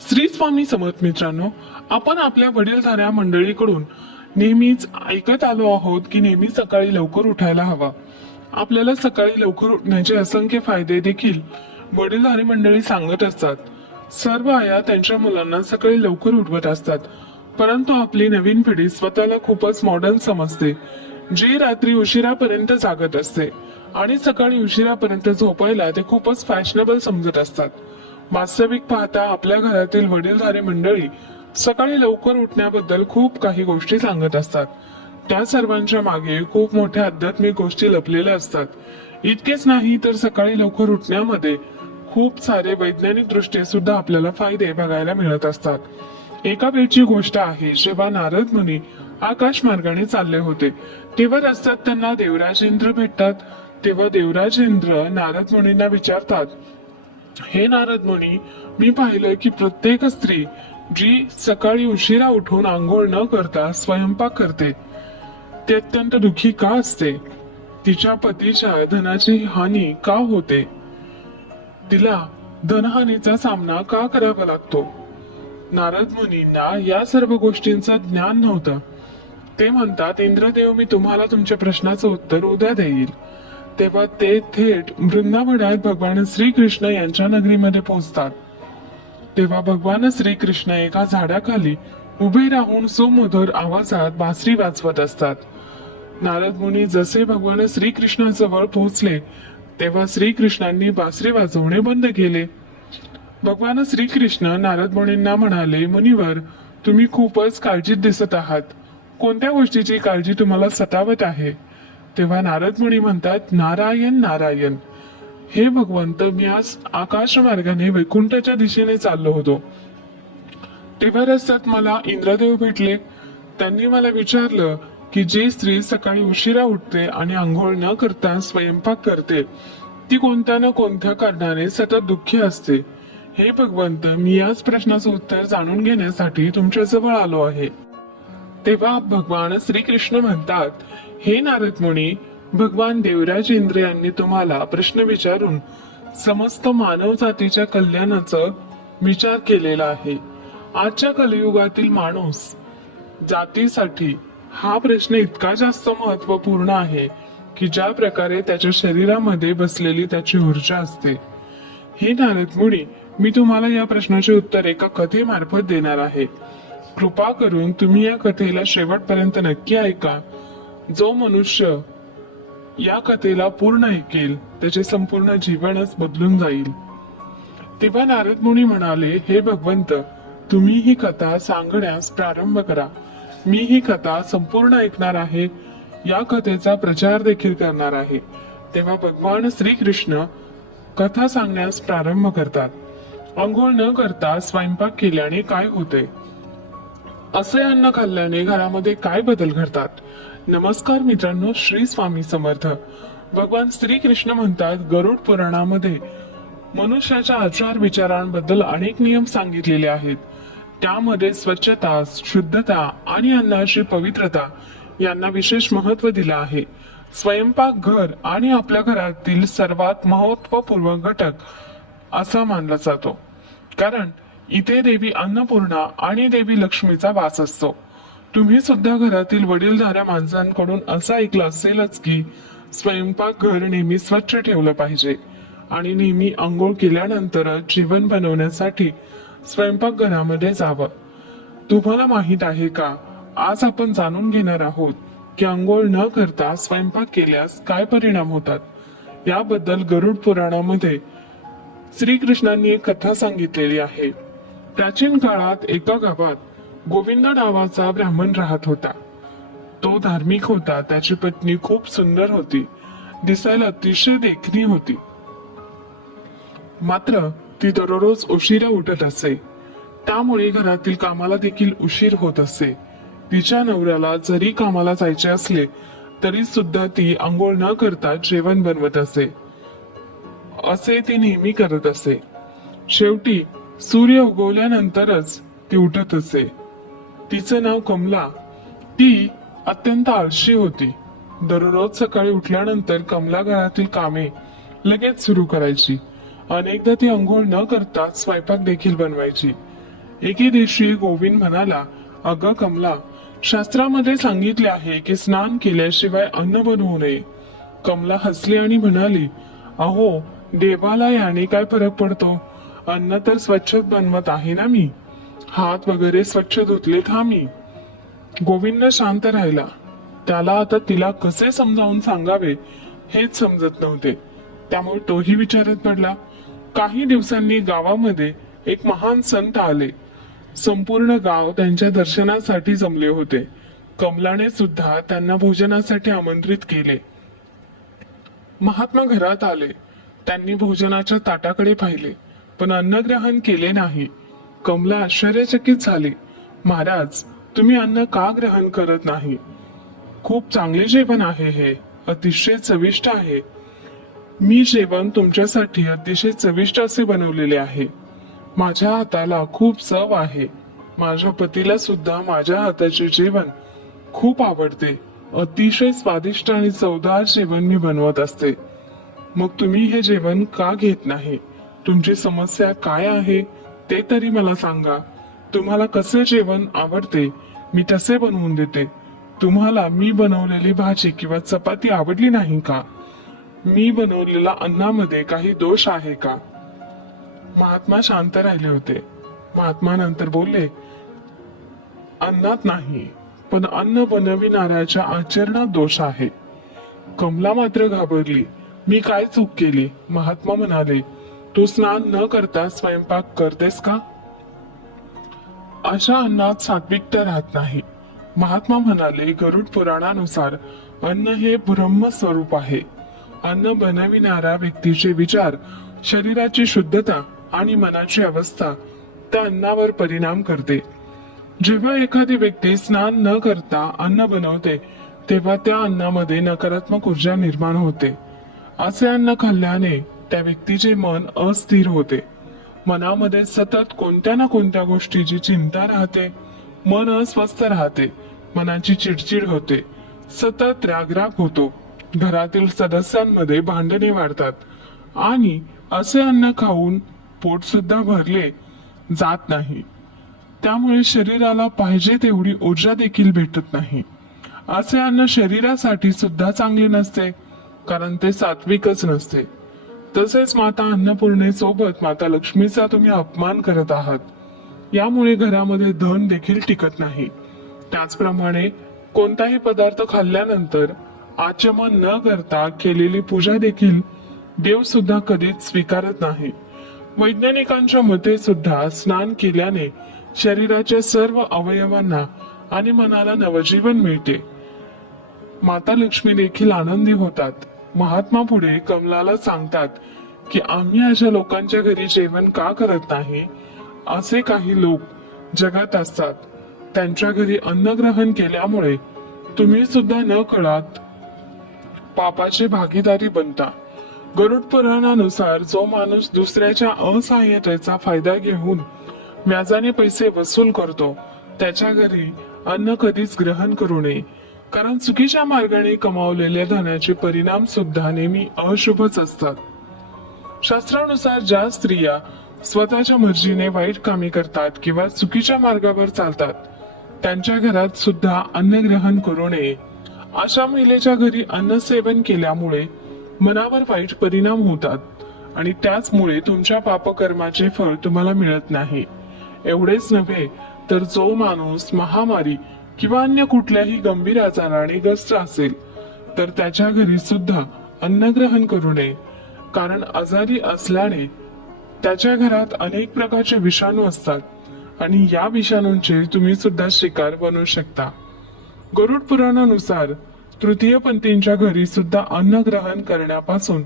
श्री स्वामी समर्थ मित्रांनो, आपण आपल्या वडीलधाऱ्या मंडळीकडून नेहमीच ऐकत आलो आहोत की नेहमी सकाळी लवकर उठायला हवा. आपल्याला सकाळी लवकर उठण्याचे असंख्य फायदे देखील वडीलधारी मंडळी सांगत असतात. सर्व आया त्यांच्या मुलांना सकाळी लवकर उठवत असतात, परंतु आपली नवीन पिढी स्वतःला खूपच मॉडर्न समजते, जी रात्री उशिरापर्यंत जागत असते आणि सकाळी उशिरापर्यंत झोपायला ते खूपच फॅशनेबल समजत असतात. वास्तविक पाहता आपल्या घरातील वडीलधारी मंडळी सकाळी लवकर उठण्याबद्दल खूप काही गोष्टी सांगत असतात. त्या सर्वांच्या मागे खूप मोठ्या आध्यात्मिक गोष्टी लपलेल्या असतात. इतकेच नाही तर सकाळी लवकर उठण्यामध्ये खूप सारे वैज्ञानिक दृष्ट्या सुद्धा आपल्याला फायदे बघायला मिळत असतात. एका वेळची गोष्ट आहे, जेव्हा नारद मुनी आकाश मार्गाने चालले होते, तेव्हा रस्त्यात त्यांना देवराज इंद्र भेटतात. तेव्हा देवराज इंद्र नारद मुनींना विचारतात, हे नारद मुनी, मी पाहिलं की प्रत्येक स्त्री जी सकाळी उशिरा उठून आंघोळ न करता स्वयंपाक करते, ते अत्यंत दुःखी का असते? तिच्या पतीच्या धनाची हानी का होते? तिला धनहानीचा सामना का करावा लागतो? नारद मुनींना या सर्व गोष्टींचं ज्ञान नव्हतं. ते म्हणतात, इंद्रदेव, मी तुम्हाला तुमच्या प्रश्नाचं उत्तर उद्या देईल. तेव्हा ते थेट वृंदावनात भगवान श्रीकृष्ण यांच्या नगरीमध्ये पोहोचतात. तेव्हा भगवान श्रीकृष्ण एका झाडाखाली उभे राहून सुमधुर आवाजात बासरी वाजवत असतात. नारद मुनी जसे भगवान श्रीकृष्णाजवळ पोहोचले, तेव्हा श्रीकृष्णांनी बासरी वाजवणे बंद केले. भगवान श्रीकृष्ण नारद मुनींना म्हणाले, मुनिवर, तुम्ही खूपच काळजीत दिसत आहात. कोणत्या गोष्टीची काळजी तुम्हाला सतावत आहे? तेव्हा नारद मुनी म्हणतात, नारायण नारायण, हे भगवंत, मी आज आकाश मार्गाने वैकुंठाच्या दिशेने चाललो होतो. तेव्हा रस्त्यात मला इंद्रदेव भेटले. त्यांनी मला विचारलं की जी स्त्री सकाळी उशिरा उठते आणि आंघोळ न करता स्वयंपाक करते, ती कोणत्या ना कोणत्या कारणाने सतत दुःखी असते. हे भगवंत, मी याच प्रश्नाचं उत्तर जाणून घेण्यासाठी तुमच्या जवळ आलो आहे. तेव्हा भगवान श्रीकृष्ण म्हणतात, हे नारद मुनी, भगवान देवराज इंद्र यांनी तुम्हाला प्रश्न विचारून समस्त मानव जातीच्या कल्याणाचा विचार केलेला आहे. आजच्या कलियुगातील माणूस जातीसाठी हा प्रश्न इतका जास्त महत्वपूर्ण आहे की ज्या प्रकारे त्याच्या शरीरामध्ये बसलेली त्याची ऊर्जा असते. हे नारद मुनी, मी तुम्हाला या प्रश्नाचे उत्तर एका कथेमार्फत देणार आहे. कृपा करून तुम्ही या कथेला शेवटपर्यंत नक्की ऐका. जो मनुष्य या कथेला पूर्ण ऐकेल, त्याचे संपूर्ण जीवनच बदलून जाईल. तेव्हा नारद मुनी म्हणाले, हे भगवंत, तुम्ही ही कथा सांगण्यास प्रारंभ करा. मी ही कथा संपूर्ण ऐकणार आहे, या कथेचा प्रचार देखील करणार आहे. तेव्हा भगवान श्रीकृष्ण कथा सांगण्यास प्रारंभ करतात. अंघोळ न करता स्वयंपाक केल्याने काय होते? असे अन्न खाल्ल्याने घरामध्ये काय बदल घडतात? नमस्कार मित्रांनो, श्री स्वामी समर्थ. भगवान श्रीकृष्ण म्हणतात, गरुड पुराणामध्ये मनुष्याच्या आचार विचारांबद्दल अनेक नियम सांगितलेले आहेत. त्यामध्ये स्वच्छता, शुद्धता आणि अन्नाची पवित्रता यांना विशेष महत्व दिले आहे. स्वयंपाक घर आणि आपल्या घरातील सर्वात महत्वपूर्ण घटक असा मानला जातो, कारण इथे देवी अन्नपूर्णा आणि देवी लक्ष्मीचा वास असतो. तुम्ही सुद्धा घरातील वडीलधाऱ्या माणसांकडून असं ऐकलं असेलच की स्वयंपाक घर नेहमी स्वच्छ ठेवलं पाहिजे आणि नेहमी अंघोळ केल्यानंतर जेवण बनवण्यासाठी स्वयंपाकघरामध्ये जावं. तुम्हाला माहित आहे का, आज आपण जाणून घेणार आहोत की अंघोळ न करता स्वयंपाक केल्यास काय परिणाम होतात. याबद्दल गरुड पुराणामध्ये श्रीकृष्णांनी एक कथा सांगितलेली आहे. प्राचीन काळात एका गावात गोविंद नावाचा ब्राह्मण राहत होता. तो धार्मिक होता. त्याची पत्नी खूप सुंदर होती, दिसायला अतिशय देखणी होती. मात्र ती दररोज उशिरा उठत असे, त्यामुळे घरातील कामाला देखील उशीर होत असे. तिच्या नवऱ्याला जरी कामाला जायचे असले तरी सुद्धा ती आंघोळ न करता जेवण बनवत असे. असे ती नेहमी करत असे. शेवटी सूर्य उगवल्यानंतरच ती उठत असे. तिचं नाव कमला. ती अत्यंत आळशी होती. दररोज सकाळी उठल्यानंतर कमला घरातील कामे लगेच सुरू करायची. अनेकदा ती अंघोळ न करता स्वयंपाक देखील बनवायची. एके दिवशी गोविंद म्हणाला, अगं कमला, शास्त्रामध्ये सांगितले आहे की स्नान केल्याशिवाय अन्न बनवू नये. कमला हसली आणि म्हणाली, अहो, देवाला याने काय फरक पडतो? अन्न तर स्वच्छ बनवत आहे ना मी. हात वगैरे स्वच्छ धुतलेत हा मी. गोविंद शांत राहिला. त्याला आता तिला कसे समजावून सांगावे हेच समजत नव्हते. त्यामुळे तोही विचारात पडला. काही दिवसांनी गावामध्ये एक महान संत आले. संपूर्ण गाव त्यांच्या दर्शनासाठी जमले होते. कमलाने सुद्धा त्यांना भोजनासाठी आमंत्रित केले. महात्मा घरात आले. त्यांनी भोजनाच्या ताटाकडे पाहिले, पण अन्नग्रहण केले नाही. कमला आश्चर्यचकित झाली. महाराज, तुम्ही अन्न का ग्रहण करत नाही? खूप चांगले जेवण आहे हे, अतिशय चविष्ट आहे. मी जेवण तुमच्यासाठी अतिशय चविष्ट असे बनवलेले आहे. माझ्या हाताला खूप चव आहे. माझ्या पतीला सुद्धा माझ्या हाताचे जेवण खूप आवडते. अतिशय स्वादिष्ट आणि चवदार जेवण मी बनवत असते. मग तुम्ही हे जेवण का घेत नाही? तुमची समस्या काय आहे ते तरी मला सांगा. तुम्हाला कसे जेवण आवडते मी तसे बनवून देते. तुम्हाला मी बनवलेली भाजी किंवा चपाती आवडली नाही का? मी बनवलेल्या अन्नामध्ये काही दोष आहे का? महात्मा शांत राहिले होते. महात्मा नंतर बोलले, अन्नात नाही, पण अन्न बनविणाऱ्याच्या आचरणात दोष आहे. कमला मात्र घाबरली. मी काय चूक केली? महात्मा म्हणाले, तू स्नान न करता स्वयंपाक करतेस का? अशा अन्नात सात्विकता राहत नाही. महात्मा म्हणाले, गरुड पुराणानुसार अन्न हे ब्रह्म स्वरूप आहे. अन्न बनविणाऱ्या व्यक्तीचे विचार, शरीराची शुद्धता आणि मनाची अवस्था त्या अन्नावर परिणाम करते. जेव्हा एखादी व्यक्ती स्नान न करता अन्न बनवते, तेव्हा त्या अन्नामध्ये नकारात्मक ऊर्जा निर्माण होते. असे अन्न खाल्ल्याने त्या व्यक्तीचे मन अस्थिर होते. मनामध्ये सतत कोणत्या ना कोणत्या गोष्टीची चिंता राहते. मन अस्वस्थ राहते. मनाची चिडचिड होते. सतत रागराग होतो. घरातील सदस्यांमध्ये भांडणे वाढतात आणि असे अन्न खाऊन पोट सुद्धा भरले जात नाही. त्यामुळे शरीराला पाहिजे तेवढी ऊर्जा देखील भेटत नाही. असे अन्न शरीरासाठी सुद्धा चांगले नसते, कारण ते सात्विकच नसते. तसेच माता अन्नपूर्णेसोबत माता लक्ष्मीचा तुम्ही अपमान करत आहात. यामुळे घरामध्ये धन देखील टिकत नाही. त्याचप्रमाणे कोणताही पदार्थ खाल्ल्यानंतर आचमन न करता केलेली पूजा देखील देव सुद्धा कधीच स्वीकारत नाही. वैज्ञानिकांच्या मते सुद्धा स्नान केल्याने शरीराच्या सर्व अवयवांना आणि मनाला नवजीवन मिळते. माता लक्ष्मी देखील आनंदी होतात. महात्मा पुढे कमलाला सांगतात की आम्ही अशा लोकांच्या घरी जेवण का करत नाही? असे काही लोक जगात असतात. त्यांच्या घरी अन्न ग्रहण केल्यामुळे तुम्ही सुद्धा न कळत पापाचे भागीदारी बनता. गरुड पुराणानुसार जो माणूस दुसऱ्याच्या असहाय्यतेचा फायदा घेऊन व्याजाने पैसे वसूल करतो, त्याच्या घरी अन्न कधीच ग्रहण करू नये. कारण चुकीच्या मार्गाने कमावलेल्या धनाचे परिणाम सुद्धा नेहमी अशुभच असतात. शास्त्रानुसार ज्या स्त्रिया स्वतःच्या मर्जीने वाईट कामे करतात किंवा चुकीच्या मार्गावर चालतात, त्यांच्या घरात सुद्धा अन्न ग्रहण करू नये. अशा महिलेच्या घरी अन्न सेवन केल्यामुळे मनावर वाईट परिणाम होतात आणि त्याचमुळे तुमच्या पापकर्माचे फळ तुम्हाला मिळत नाही. एवढेच नव्हे तर जो माणूस महामारी किंवा अन्य कुठल्याही गंभीर आजाराने ग्रस्त असेल तर त्याच्या घरी सुद्धा अन्न ग्रहण करू नये. कारण आजारी असल्याने त्याच्या घरात अनेक प्रकारचे विषाणू असतात आणि या विषाणूंचे तुम्ही सुद्धा शिकार बनू शकता. गरुड पुराणानुसार तृतीय पंथींच्या घरी सुद्धा अन्न ग्रहण करण्यापासून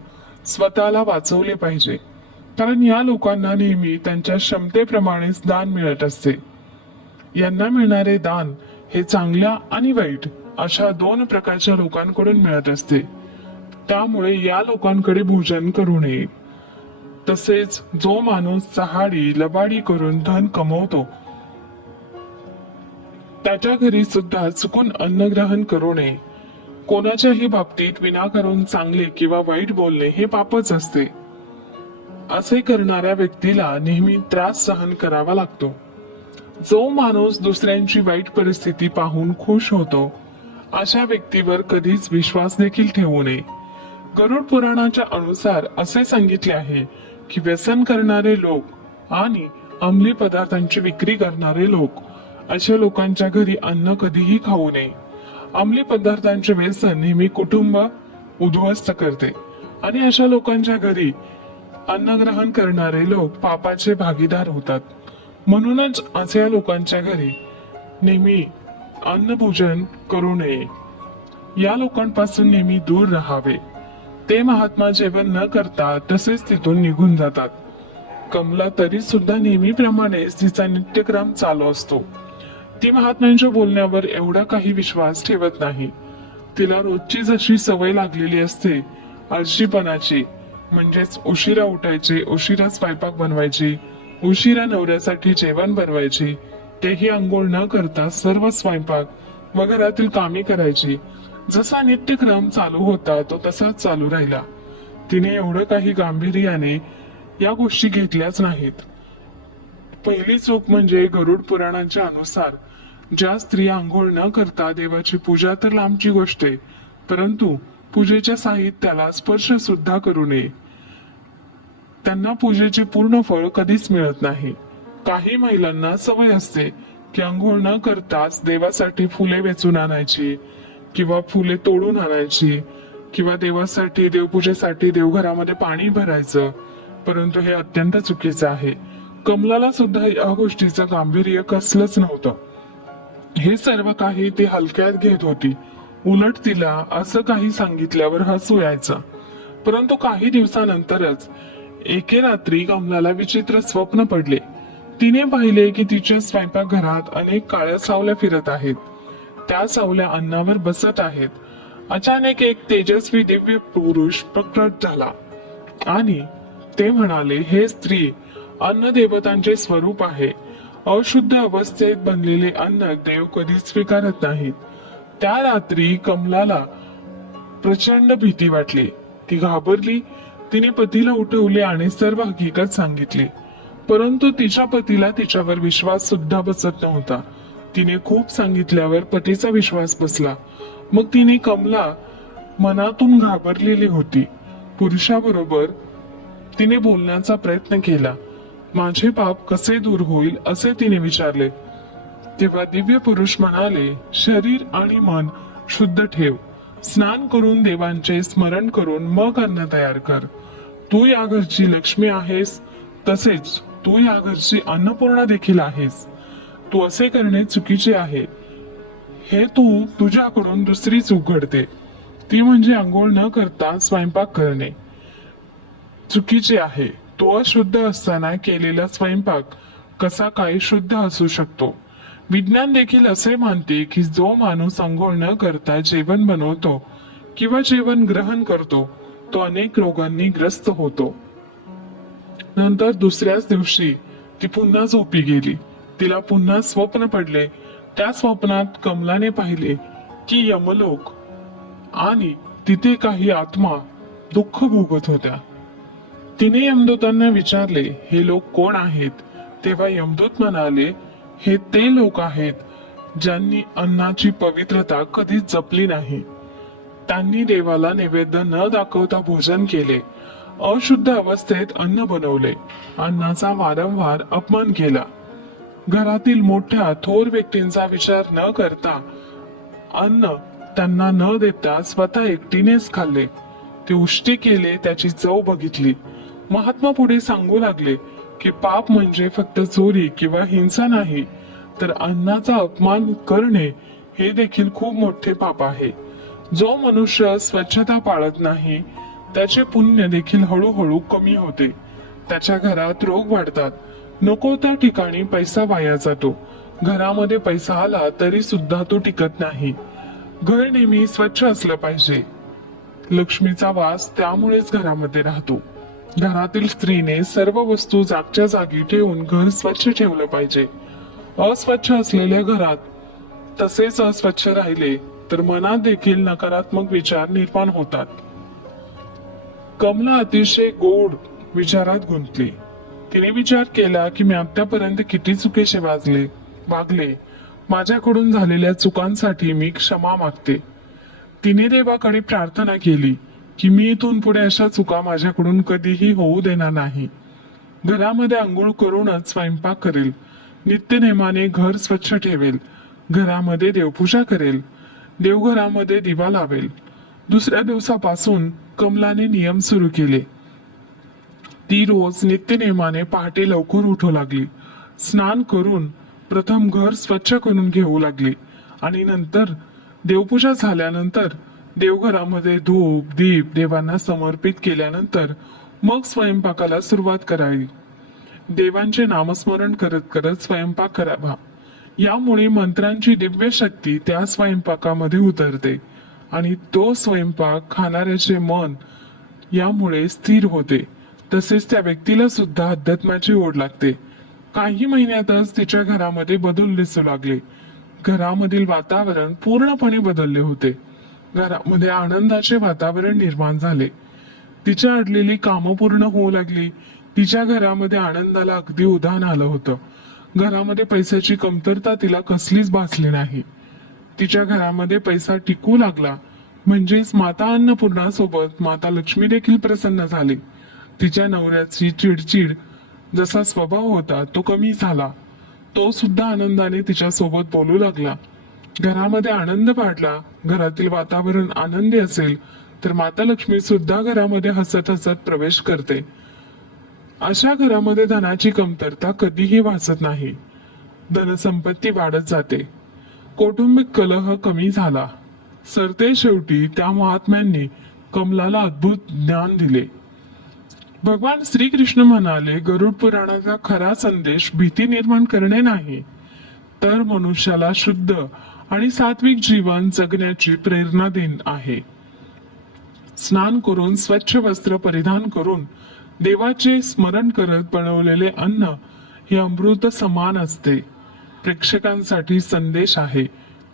स्वतःला वाचवले पाहिजे. कारण या लोकांना नेहमी त्यांच्या क्षमतेप्रमाणेच दान मिळत असते. यांना मिळणारे दान हे चांगल्या आणि वाईट अशा दोन प्रकारच्या लोकांकडून मिळत असते. त्यामुळे या लोकांकडे भोजन करू नये. तसेच जो माणूस चहाडी लबाडी करून धन कमवतो त्याच्या घरी सुद्धा चुकून अन्न ग्रहण करू नये. कोणाच्याही बाबतीत विनाकारण चांगले किंवा वाईट बोलणे हे पापच असते. असे करणाऱ्या व्यक्तीला नेहमी त्रास सहन करावा लागतो. जो माणूस दुसऱ्यांची वाईट परिस्थिती पाहून खुश होतो अशा व्यक्तीवर कधीच विश्वास देखील ठेवू नये. गरुड पुराणाच्या अनुसार असे सांगितले आहे की व्यसन करणारे लोक आणि अंमली पदार्थांची विक्री करणारे लोक अशा लोकांच्या घरी अन्न कधीही खाऊ नये. अंमली पदार्थांचे व्यसन नेहमी कुटुंब उद्ध्वस्त करते आणि अशा लोकांच्या घरी अन्न ग्रहण करणारे लोक पापाचे भागीदार होतात. म्हणूनच अशा लोकांच्या घरी नेहमी अन्न भोजन करू नये. या लोकांपासून नेहमी दूर राहावे. ते महात्मा जेवण न करता तसेच तिथून निघून जातात. कमला तरी सुद्धा नेहमीप्रमाणे तिचा नित्यक्रम चालू असतो. ती महात्म्यांच्या बोलण्यावर एवढा काही विश्वास ठेवत नाही. तिला रोजची जशी सवय लागलेली असते आळशीपणाची, म्हणजेच उशिरा उठायचे, उशिरा स्वयंपाक बनवायची, उशिरा नवऱ्यासाठी जेवण बनवायची, तेही आंघोळ न करता सर्व स्वयंपाक व घरातील कामे करायची, जसा नित्यक्रम चालू होता तो तसाच चालू राहिला. तिने एवढं काही गांभीर्याने या गोष्टी घेतल्याच नाहीत. पहिली चूक म्हणजे गरुड पुराणाच्या अनुसार ज्या स्त्रिया आंघोळ न करता देवाची पूजा तर लांबची गोष्ट आहे, परंतु पूजेच्या साहित्याला स्पर्श सुद्धा करू नये. त्यांना पूजेचे पूर्ण फळ कधीच मिळत नाही. काही महिलांना सवय असते की आंघोळ न करताच देवासाठी फुले वेचून आणायची किंवा फुले तोडून आणायची किंवा देवासाठी देवपूजेसाठी देवघरामध्ये पाणी भरायचं, परंतु हे अत्यंत चुकीचं आहे. कमलाला सुद्धा या गोष्टीचं गांभीर्य कसलंच नव्हतं. हे सर्व काही ती हलक्यात घेत होती. उलट तिला असं काही सांगितल्यावर हसू यायचं. परंतु काही दिवसानंतरच एके रात्री कमलाला विचित्र स्वप्न पडले. तिने पाहिले की तिच्या स्वयंपाकघरात अनेक काळ्या सावल्या फिरत आहेत. त्या सावल्या अन्नावर बसत आहेत. अचानक एक तेजस्वी दिव्य पुरुष प्रकट झाला आणि ते म्हणाले, हे स्त्री, अन्न देवतांचे स्वरूप आहे. अशुद्ध अवस्थेत बनलेले अन्न देव कधीच स्वीकारत नाहीत. त्या रात्री कमलाला प्रचंड भीती वाटली. ती घाबरली. तिने पतीला उठवले आणि सर्व हकीकत सांगितली. परंतु तिच्या पतीला तिच्यावर विश्वास सुद्धा बसत नव्हता. तिने खूप सांगितल्यावर पतीचा विश्वास बसला. मग तिने कमला मनातून घाबरलेली होती. पुरुषाबरोबर तिने बोलण्याचा प्रयत्न केला. माझे पाप कसे दूर होईल असे तिने विचारले. तेव्हा दिव्य पुरुष म्हणाले, शरीर आणि मन शुद्ध ठेव. स्नान करून देवांचे स्मरण करून मग अन्न तयार कर. तू या घरची लक्ष्मी आहेस, तसेच तू या घरची अन्नपूर्णा देखील आहेस. तू असे करणे चुकीचे आहे. हे तू तुझ्याकडून दुसरी चूक घडते, ती म्हणजे आंघोळ न करता स्वयंपाक करणे चुकीचे आहे. तो अशुद्ध असताना केलेला स्वयंपाक कसा काय शुद्ध असू शकतो? विज्ञान देखील असे मानते की जो माणूस आंघोळ न करता जेवण बनवतो किंवा जेवण ग्रहण करतो तो अनेक रोगांनी ग्रस्त होतो. नंतर दुसऱ्याच दिवशी ती पुन्हा झोपी गेली. तिला पुन्हा स्वप्न पडले. त्या स्वप्नात कमलाने पाहिले की यमलोक आणि तिथे काही आत्मा दुःख भोगत होत्या. तिने यमदूतांना विचारले, हे लोक कोण आहेत? तेव्हा यमदूत म्हणाले, हे ते लोक आहेत ज्यांनी अन्नाची पवित्रता कधीच जपली नाही. त्यांनी देवाला नैवेद्य न दाखवता भोजन केले, अशुद्ध अवस्थेत अन्न बनवले, अन्नाचा वारंवार अपमान केला, घरातील मोठ्या थोर व्यक्तींचा विचार न करता अन्न त्यांना न देता स्वतः एकटीनेच खाल्ले. ते उष्टी केले, त्याची चव बघितली. महात्मा पुढे सांगू लागले की पाप म्हणजे फक्त चोरी किंवा हिंसा नाही, तर अन्नाचा अपमान करणे हे देखील खूप मोठे पाप आहे. जो मनुष्य स्वच्छता पाळत नाही त्याचे पुण्य देखील हळूहळू कमी होते. त्याच्या घरात रोग वाढतात. नको त्या ठिकाणी पैसा वाया जातो. घरामध्ये पैसा आला तरी सुद्धा तो टिकत नाही. घर नेहमी स्वच्छ असलं पाहिजे. लक्ष्मीचा वास त्यामुळेच घरामध्ये राहतो. घरातील स्त्रीने सर्व वस्तू जागच्या जागी ठेवून घर स्वच्छ ठेवलं पाहिजे. अस्वच्छ असलेल्या घरात तसेच अस्वच्छ राहिले तर मनात देखील नकारात्मक विचार निर्माण होतात. कमला अतिशय गोड विचारात गुंतली. तिने विचार केला की मी आतापर्यंत किती चुकीचे वाजले. वागले, माझ्याकडून झालेल्या चुकांसाठी मी क्षमा मागते. तिने देवाकडे प्रार्थना केली की मी इथून पुढे अशा चुका माझ्याकडून कधीही होऊ देणार नाही. घरामध्ये आंघोळ करूनच स्वयंपाक करेल, नित्यनेमाने घर स्वच्छ ठेवेल, घरामध्ये देवपूजा करेल, देवघरामध्ये दिवा लावेल. दुसऱ्या दिवसापासून कमलाने नियम सुरू केले. ती रोज नित्यनेमाने पहाटे लवकर उठू लागली. स्नान करून प्रथम घर स्वच्छ करून घेऊ लागली आणि नंतर देवपूजा झाल्यानंतर देवघरामध्ये धूप दीप देवांना समर्पित केल्यानंतर मग स्वयंपाकाला सुरुवात करावी. देवांचे नामस्मरण करत करत स्वयंपाक करावा. यामुळे मंत्रांची दिव्य शक्ती त्या स्वयंपाकामध्ये उतरते आणि तो स्वयंपाक खाणाऱ्याचे मन यामुळे स्थिर होते. तसेच त्या व्यक्तीला सुद्धा अध्यात्माची ओढ लागते. काही महिन्यातच तिच्या घरामध्ये बदल दिसू लागले. घरामधील वातावरण पूर्णपणे बदलले होते. घरामध्ये आनंदाचे वातावरण निर्माण झाले. तिच्या अडलेली कामं पूर्ण होऊ लागली. तिच्या घरामध्ये आनंदाला अगदी उधाण आलं होतं. घरामध्ये पैशाची कमतरता तिला कसलीच भासली नाही. तिच्या घरामध्ये पैसा टिकू लागला. म्हणजेच माता अन्नपूर्णासोबत माता लक्ष्मी देखील प्रसन्न झाली. तिच्या नवऱ्याची चिडचिड जसा स्वभाव होता तो कमी झाला. तो सुद्धा आनंदाने तिच्या सोबत बोलू लागला. घरामध्ये आनंद वाढला. घरातील वातावरण आनंदी असेल तर माता लक्ष्मी सुद्धा घरामध्ये हसत हसत प्रवेश करते. अशा घरामध्ये धनाची कमतरता कधीही भासत नाही. धनसंपत्ती वाढत जाते. कौटुंबिक कलह कमी झाला. सरते शेवटी त्या महात्म्यांनी कमलाला अद्भुत ज्ञान दिले. भगवान श्रीकृष्ण म्हणाले, गरुड पुराणाचा खरा संदेश भीती निर्माण करणे नाही, तर मनुष्याला शुद्ध आणि सात्विक जीवन जगण्याची प्रेरणा देण आहे. स्नान करून स्वच्छ वस्त्र परिधान करून देवाचे स्मरण करत बनवलेले अन्न हे अमृत समान असते. प्रेक्षकांसाठी संदेश आहे,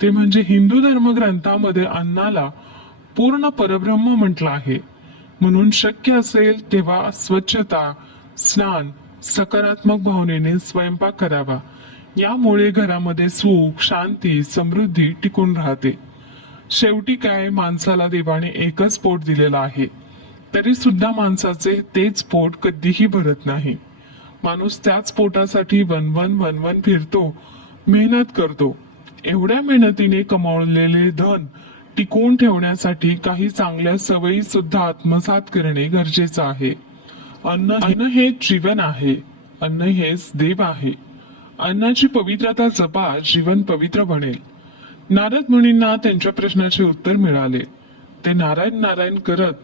ते म्हणजे हिंदू धर्मग्रंथामध्ये अन्नाला पूर्ण परब्रह्म म्हटलं आहे. म्हणून शक्य असेल तेव्हा स्वच्छता, स्नान, सकारात्मक भावनेने स्वयंपाक करावा. यामुळे घरामध्ये सुख, शांती, समृद्धी टिकून राहते. शेवटी काय, माणसाला देवाने एकच पोट दिलेलं आहे, तरी सुद्धा माणसाचे तेच पोट कधीही भरत नाही. माणूस त्याच पोटासाठी वनवन फिरतो, मेहनत करतो. एवढ्या मेहनतीने कमावलेले धन टिकवून ठेवण्यासाठी काही चांगल्या सवयी सुद्धा आत्मसात करणे गरजेचं आहे. अन्न हे जीवन आहे. अन्न हेच देव आहे. अन्नाची पवित्रता जपा, जीवन पवित्र बनेल. नारद मुनींना त्यांच्या प्रश्नाचे उत्तर मिळाले. ते नारायण नारायण करत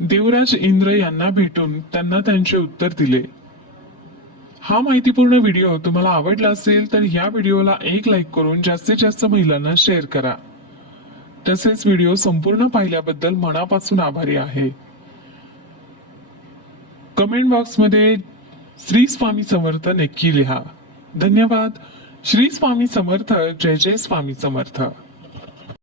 देवराज इंद्र यांना भेटून त्यांना त्यांचे उत्तर दिले. हा माहितीपूर्ण व्हिडिओ तुम्हाला आवडला असेल तर या व्हिडिओला एक लाईक करून जास्तीत जास्त महिलांना शेअर करा. तसेच व्हिडिओ संपूर्ण पाहिल्याबद्दल मनापासून आभारी आहे. कमेंट बॉक्समध्ये श्री स्वामी समर्थ नक्की लिहा. धन्यवाद. श्री स्वामी समर्थ. जय जय स्वामी समर्थ.